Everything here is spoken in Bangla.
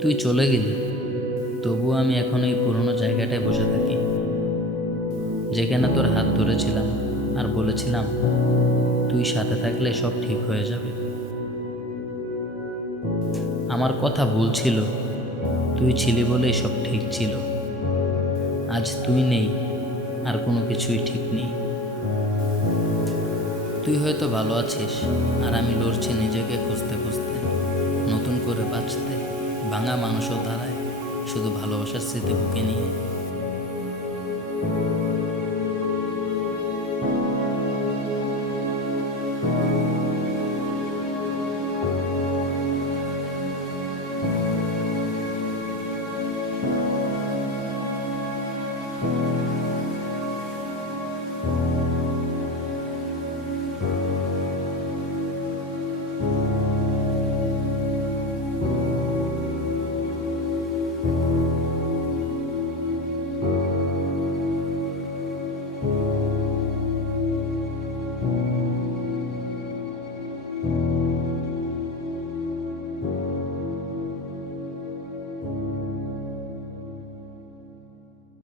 তুই চলে গেলি, তবুও আমি এখন এই পুরনো জায়গাটায় বসে থাকি, যেখানে তোর হাত ধরেছিলাম আর বলেছিলাম তুই সাথে থাকলে সব ঠিক হয়ে যাবে। আমার কথা ভুল ছিল, তুই ছিলি বলেই সব ঠিক ছিল। আজ তুই নেই, আর কোনো কিছুই ঠিক নেই। তুই হয়তো ভালো আছিস, আর আমি লড়ছি নিজেকে খুঁজতে খুঁজতে, নতুন করে বাঁচতে। ভাঙা মানুষও দাঁড়ায় শুধু ভালোবাসার স্মৃতি বুকে নিয়ে।